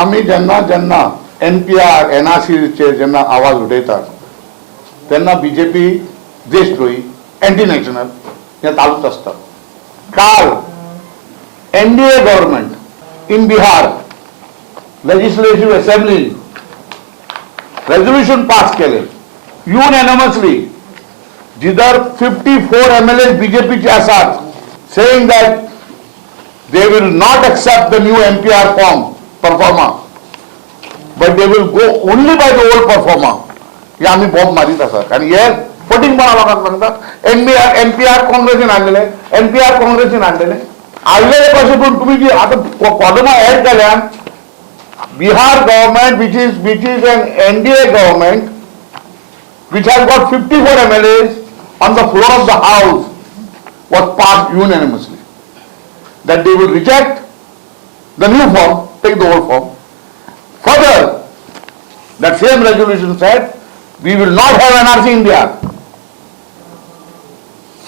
आम्ही जेन्ना NPR NRCचे जेन्ना आवाज उठयतात तेन्ना BJP देशद्रोही एंटी नॅशनल हे चालूच असता. काल NDA government in Bihar legislative assembly resolution pass केले युनॅनिमसली जिधर 54 MLAs BJP चे आसात, saying that they will not accept the new NPR form performa, but they will go only by the old performa. हे आम्ही bomb मारीत आसात आणि हे फटींग कोणा लोकांक सांगतात NPR काँग्रेसीन हाडलेले, NPR काँग्रेसीन हाडलेले कशें पूण तुमी जी आतां कॉलमा एड केल्यान Bihar government which is an NDA government which has got 54 MLAs on the floor of the house was passed unanimously that they will reject the new form, take the old form. Further, that same resolution said we will not have NRC in Bihar.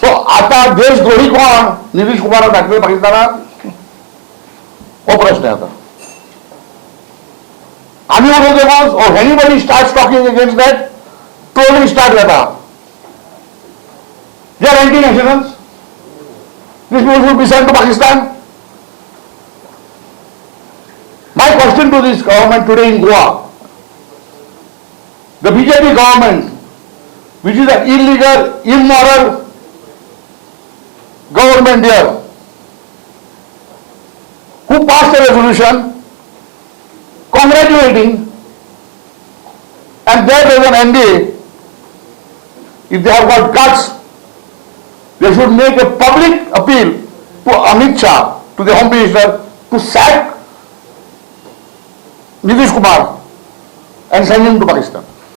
So आता देशद्रोही कोण नितीश कुमार धाकटे पाकिस्तानात हो प्रश्न आता आम्ही उठवतो or anybody starts talking against that, trolling start जाता. They are anti-nationals. These people should be sent to Pakistan. My question to this government today in Goa, the BJP government, which is an illegal, immoral government here, who passed a resolution congratulating, and there is an NDA, if they have got guts, they should make a public appeal to Amit Shah, to the Home Minister, to sack Nitish Kumar and send him to Pakistan.